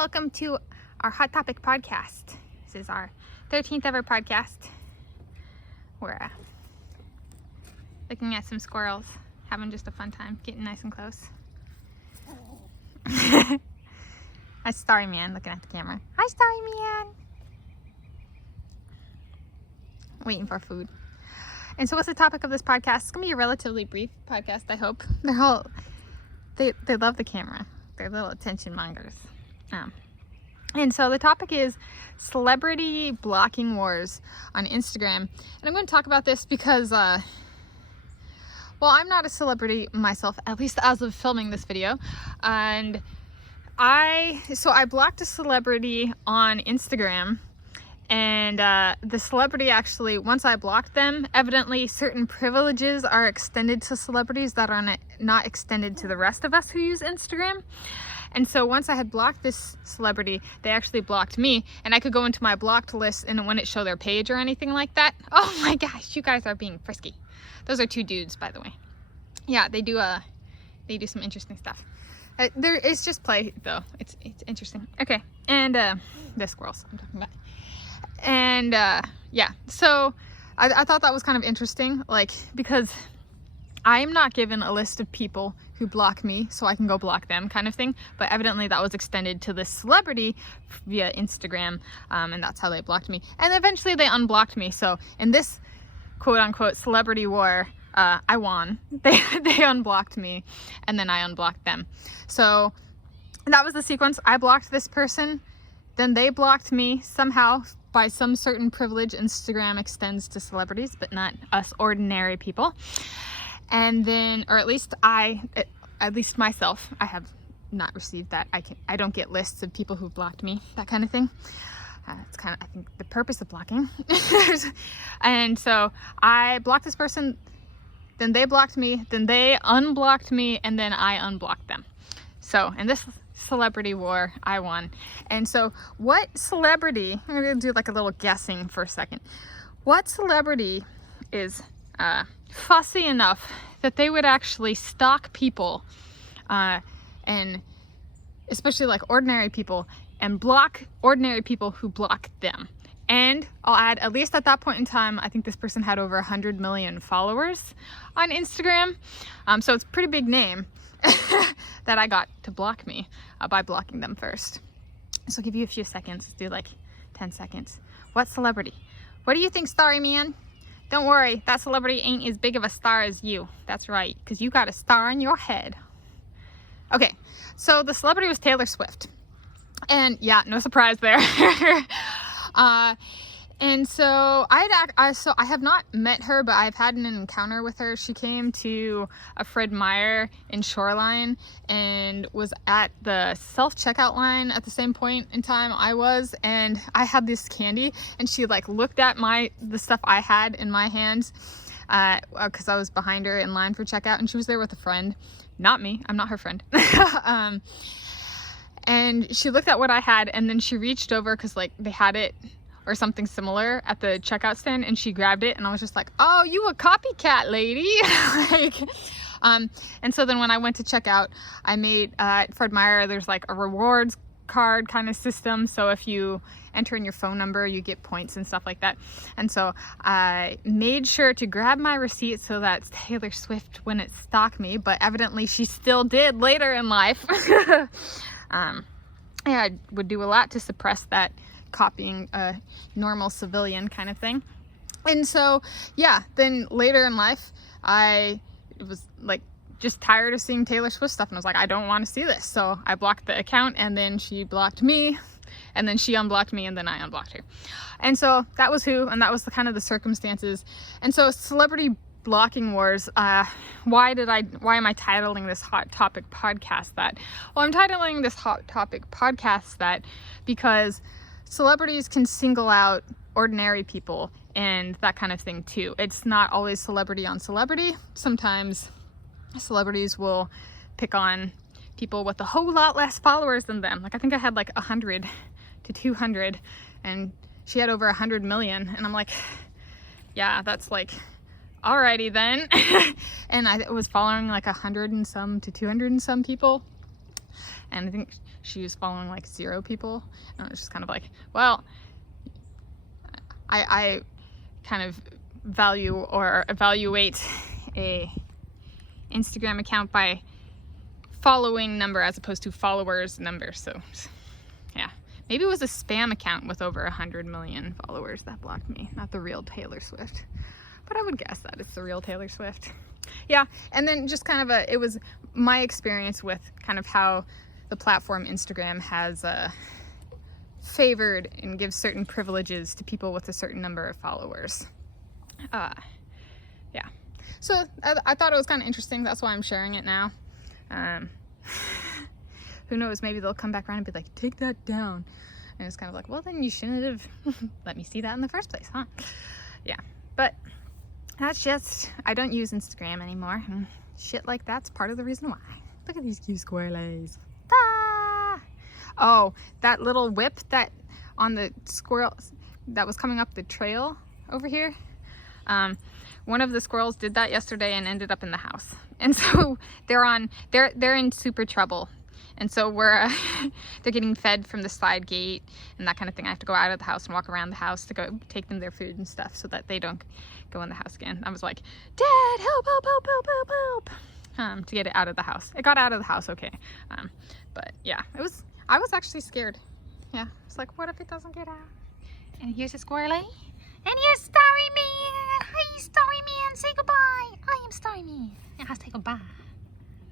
Welcome to our Hot Topic podcast. This is our 13th ever podcast. We're looking at some squirrels, having just a fun time, getting nice and close. That's Starry Man looking at the camera. Hi, Starry Man. Waiting for food. And so what's the topic of this podcast? It's going to be a relatively brief podcast, I hope. They love the camera. They're little attention mongers. And so the topic is celebrity blocking wars on Instagram. And I'm going to talk about this because, well, I'm not a celebrity myself, at least as of filming this video. And I blocked a celebrity on Instagram. And the celebrity actually, once I blocked them, evidently certain privileges are extended to celebrities that are not extended to the rest of us who use Instagram. And so once I had blocked this celebrity, they actually blocked me, and I could go into my blocked list and it wouldn't show their page or anything like that. Oh my gosh, you guys are being frisky. Those are two dudes, by the way. Yeah, they do some interesting stuff. It's just play though. It's interesting. Okay, and the squirrels I'm talking about. And yeah, so I thought that was kind of interesting, like, because I am not given a list of people who block me so I can go block them kind of thing, but evidently that was extended to this celebrity via Instagram, and that's how they blocked me. And eventually they unblocked me, so in this quote-unquote celebrity war, I won. They unblocked me, and then I unblocked them. So that was the sequence. I blocked this person, then they blocked me. Somehow, by some certain privilege, Instagram extends to celebrities, but not us ordinary people. And then, or at least myself, I have not received that. I don't get lists of people who've blocked me, that kind of thing. It's kind of, I think, the purpose of blocking. And so I blocked this person, then they blocked me, then they unblocked me, and then I unblocked them. So in this celebrity war, I won. And so what celebrity, I'm gonna do like a little guessing for a second. What celebrity is fussy enough that they would actually stalk people, and especially like ordinary people, and block ordinary people who block them? And I'll add, at least at that point in time, I think this person had over 100 million followers on Instagram. So it's a pretty big name that I got to block me by blocking them first. So I'll give you a few seconds. Let's do like 10 seconds. What celebrity? What do you think, Starry Man? Don't worry, that celebrity ain't as big of a star as you. That's right, because you got a star on your head. Okay, so the celebrity was Taylor Swift. And yeah, no surprise there. And so I have not met her, but I've had an encounter with her. She came to a Fred Meyer in Shoreline and was at the self-checkout line at the same point in time I was, and I had this candy, and she like looked at the stuff I had in my hands, because I was behind her in line for checkout, and she was there with a friend, not me. I'm not her friend. And she looked at what I had, and then she reached over because like they had it or something similar at the checkout stand, and she grabbed it, and I was just like, oh, you a copycat lady. And so then when I went to check out, I made at Fred Meyer, there's like a rewards card kind of system, so if you enter in your phone number, you get points and stuff like that. And so I made sure to grab my receipt so that Taylor Swift wouldn't stalk me, but evidently she still did later in life. Yeah, I would do a lot to suppress that copying a normal civilian kind of thing. And so yeah, then later in life I was like just tired of seeing Taylor Swift stuff, and I was like, I don't want to see this, so I blocked the account, and then she blocked me, and then she unblocked me, and then I unblocked her. And so that was who, and that was the kind of the circumstances. And so celebrity blocking wars, why am I titling this Hot Topic podcast that? Well, I'm titling this Hot Topic podcast that because celebrities can single out ordinary people and that kind of thing too. It's not always celebrity on celebrity. Sometimes celebrities will pick on people with a whole lot less followers than them. Like I think I had like 100 to 200, and she had over 100 million, and I'm like, yeah, that's like, alrighty then. And I was following like 100 and some to 200 and some people, and I think she was following like 0 people. And it was just kind of like, well, I kind of value or evaluate a Instagram account by following number as opposed to followers number. So yeah, maybe it was a spam account with over 100 million followers that blocked me, not the real Taylor Swift. But I would guess that it's the real Taylor Swift. Yeah, and then just kind of it was my experience with kind of how the platform Instagram has favored and gives certain privileges to people with a certain number of followers. Yeah, so I thought it was kind of interesting. That's why I'm sharing it now. Who knows, maybe they'll come back around and be like, take that down. And it's kind of like, well, then you shouldn't have let me see that in the first place, huh? Yeah, but that's just, I don't use Instagram anymore, and shit like that's part of the reason why. Look at these cute squirrelies. Ah! Oh, that little whip that on the squirrel that was coming up the trail over here. One of the squirrels did that yesterday and ended up in the house. And so they're in super trouble. And so they're getting fed from the side gate and that kind of thing. I have to go out of the house and walk around the house to go take them their food and stuff so that they don't go in the house again. I was like, Dad, help, help, help, help, help, help, to get it out of the house. It got out of the house okay. But yeah, I was actually scared. Yeah, it's like, what if it doesn't get out? And here's a squirrely. And here's Starry Man. Hi, Starry Man. Say goodbye. I am Starry Man. Now say goodbye.